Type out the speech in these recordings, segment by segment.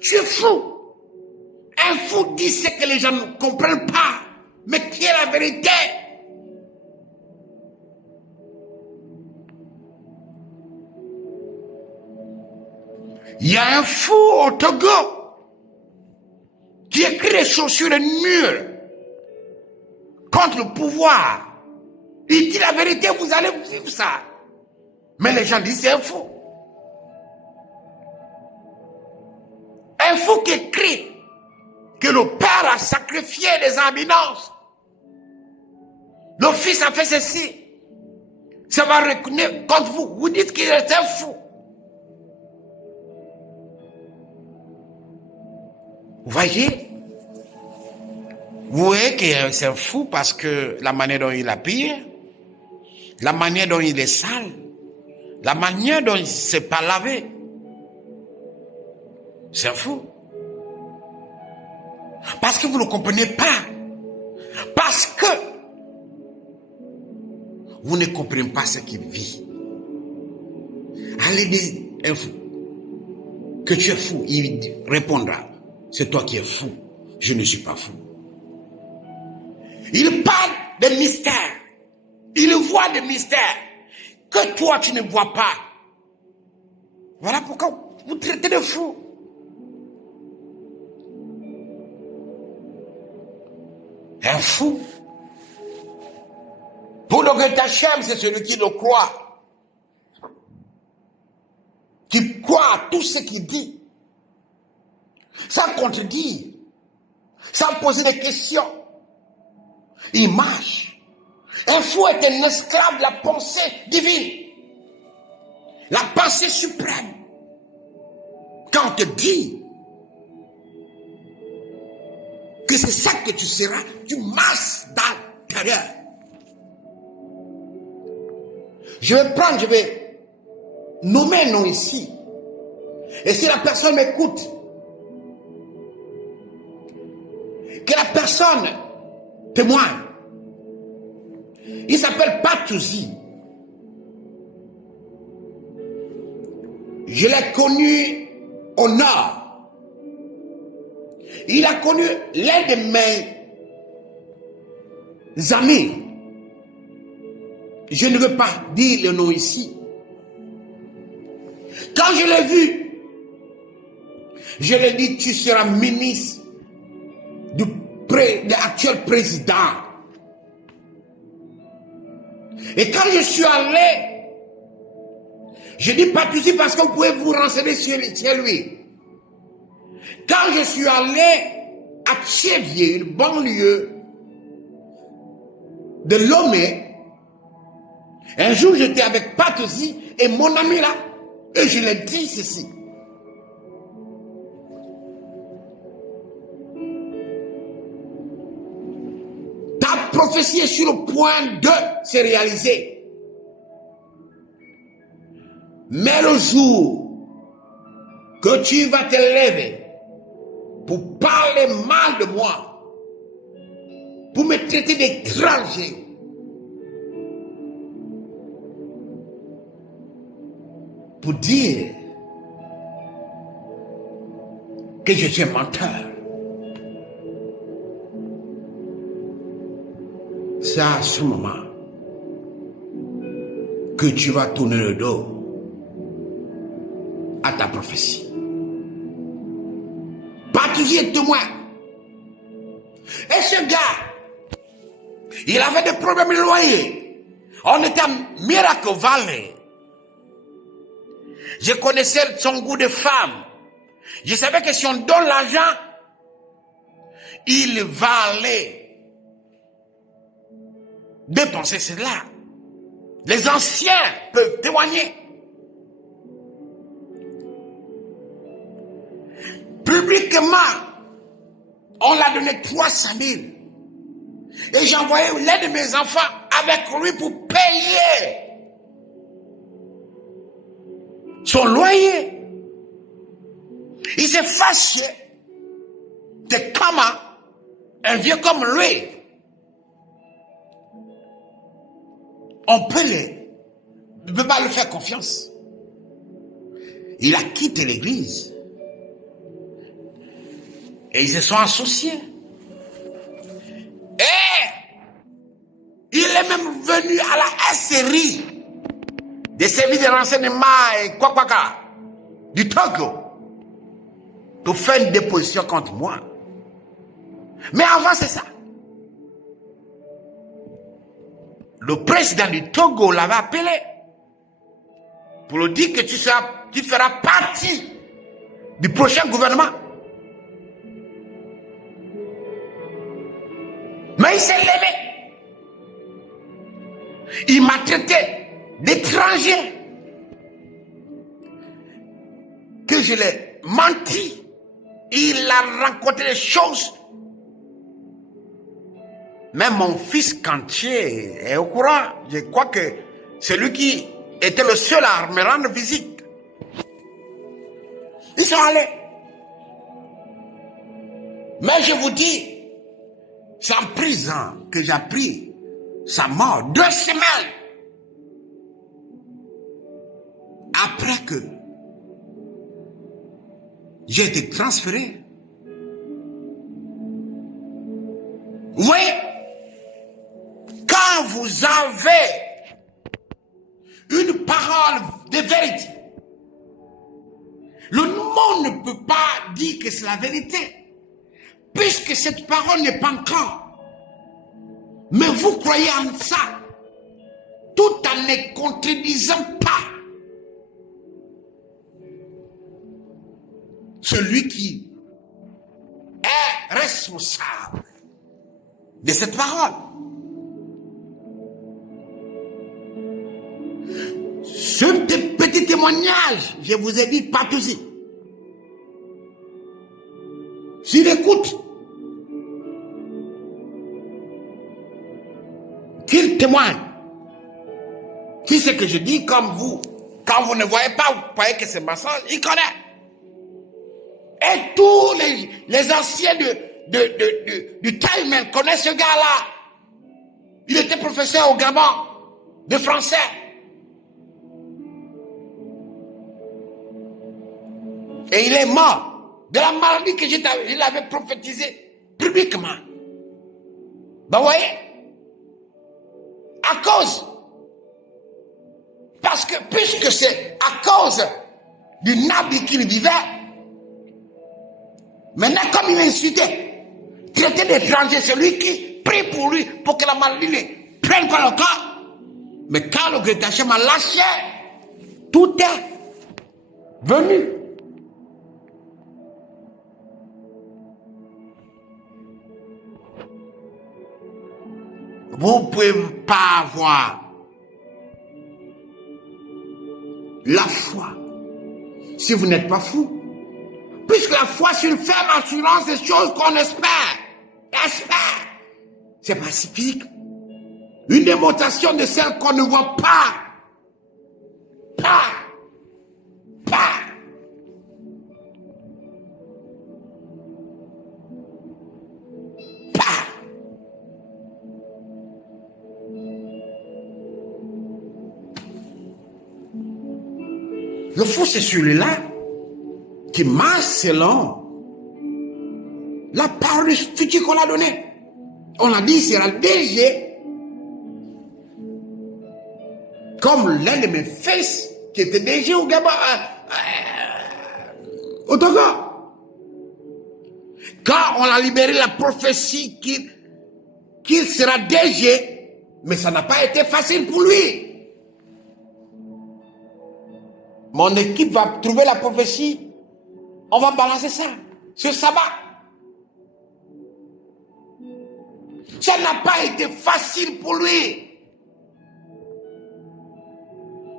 Tu es fou. Un fou dit ce que les gens ne comprennent pas, mais qui est la vérité. Il y a un fou au Togo qui écrit des choses sur les murs contre le pouvoir. Il dit la vérité, vous allez vivre ça. Mais les gens disent c'est un fou. Un fou qui écrit que le père a sacrifié les ambulants. Le fils a fait ceci. Ça va reconnaître contre vous. Vous dites qu'il est un fou. Vous voyez? Vous voyez que c'est un fou parce que la manière dont il habille, la manière dont il est sale, la manière dont il ne s'est pas lavé. C'est un fou. Parce que vous ne comprenez pas. Parce que vous ne comprenez pas ce qu'il vit. Allez dire un fou que tu es fou, il répondra, c'est toi qui es fou, je ne suis pas fou. Il parle des mystères, il voit des mystères que toi tu ne vois pas. Voilà pourquoi vous traitez de fou. Un fou. Pour le Retachem, c'est celui qui le croit. Qui croit à tout ce qu'il dit. Sans contredire. Sans poser des questions. Il marche. Un fou est un esclave de la pensée divine. La pensée suprême. Quand on te dit que c'est ça que tu seras, tu marches dans l'intérieur. Je vais nommer un nom ici. Et si la personne m'écoute, que la personne témoigne. Il s'appelle Patouzi. Je l'ai connu au nord. Il a connu l'un de mes amis. Je ne veux pas dire le nom ici. Quand je l'ai vu, je lui ai dit, tu seras ministre de l'actuel président. Et quand je suis allé, je dis pas tout de suite parce que vous pouvez vous renseigner sur lui. Quand je suis allé à Tchévier, une banlieue de Lomé, un jour j'étais avec Patouzi et mon ami là, et je lui ai dit ceci. Ta prophétie est sur le point de se réaliser. Mais le jour que tu vas te lever pour parler mal de moi, pour me traiter d'étranger, pour dire que je suis un menteur, c'est à ce moment que tu vas tourner le dos à ta prophétie. Patouzi est témoin. Et ce gars, il avait des problèmes de loyer. On était à Miracle Valley. Je connaissais son goût de femme. Je savais que si on donne l'argent, il va aller dépenser cela. Les anciens peuvent témoigner. Publiquement, on l'a donné 300 000. Et j'ai envoyé l'un de mes enfants avec lui pour payer son loyer. Il s'est fâché de comment un vieux comme lui, on ne peut pas lui faire confiance. Il a quitté l'église. Et ils se sont associés. Et il est même venu à la SRI des services de renseignement et quoi du Togo pour faire une déposition contre moi. Mais avant c'est ça. Le président du Togo l'avait appelé pour lui dire que tu feras partie du prochain gouvernement. Mais il s'est levé. Il m'a traité d'étranger. Que je l'ai menti. Il a rencontré des choses. Même mon fils Kantier est au courant. Je crois que c'est lui qui était le seul à me rendre visite. Ils sont allés. Mais je vous dis, c'est en prison que j'ai appris sa mort 2 semaines après que j'ai été transféré. Vous voyez, quand vous avez une parole de vérité, le monde ne peut pas dire que c'est la vérité, puisque cette parole n'est pas encore. Mais vous croyez en ça, tout en ne contredisant pas celui qui est responsable de cette parole. Ce petit témoignage, je vous ai dit partout-ci. S'il écoute, qu'il témoigne. Si c'est que je dis comme vous, quand vous ne voyez pas, vous croyez que c'est mensonge, il connaît. Et tous les anciens du time humain connaissent ce gars-là. Il était professeur au Gabon de français. Et il est mort de la maladie que je l'avais prophétisée publiquement. Ben vous voyez, à cause, parce que puisque c'est à cause du nabi qu'il vivait, maintenant comme il insultait, traité d'étranger, celui qui prie pour lui pour que la maladie ne prenne pas le corps. Mais quand le Gretachem a lâché, tout est venu. Vous ne pouvez pas avoir la foi si vous n'êtes pas fou. Puisque la foi, c'est une ferme assurance des choses qu'on espère. Espère. C'est pas si physique. Une démonstration de celle qu'on ne voit pas. Pas. Le fou, c'est celui-là qui marche selon la parole future qu'on a donnée. On a dit qu'il sera DG comme l'un de mes fils qui était DG au Gabon, au Togo. Quand on a libéré la prophétie qu'il sera DG, mais ça n'a pas été facile pour lui. Mon équipe va trouver la prophétie. On va balancer ça sur sabbat. Ça n'a pas été facile pour lui.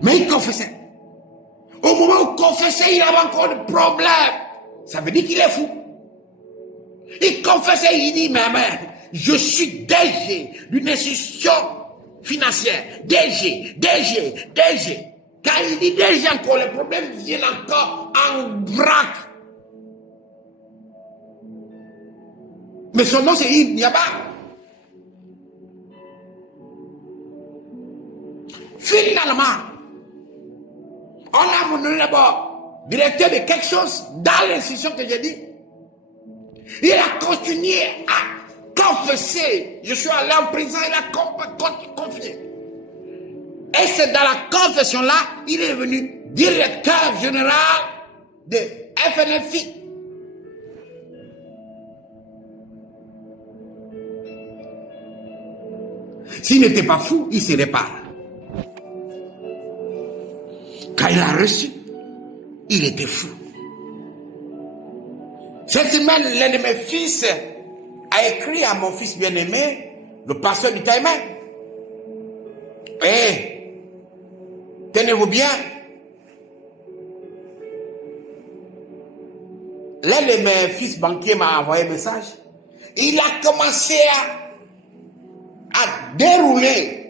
Mais il confessait. Au moment où il confessait, il avait encore des problèmes. Ça veut dire qu'il est fou. Il confessait, il dit, mais je suis DG d'une institution financière. DG. Quand il dit DG encore, les problèmes viennent encore en vrac. Mais son nom c'est Yves Niaba. Finalement, on a mon nom d'abord directeur de quelque chose dans l'institution que j'ai dit. Il a continué à confesser. Je suis allé en prison, il a confié. Et c'est dans la confession-là, il est devenu directeur général de FNFI. S'il n'était pas fou, il ne serait pas là. Quand il a reçu, il était fou. Cette semaine, l'un de mes fils a écrit à mon fils bien-aimé, le pasteur du Taïman. Tenez-vous bien. L'un de mes fils banquiers m'a envoyé un message. Il a commencé à dérouler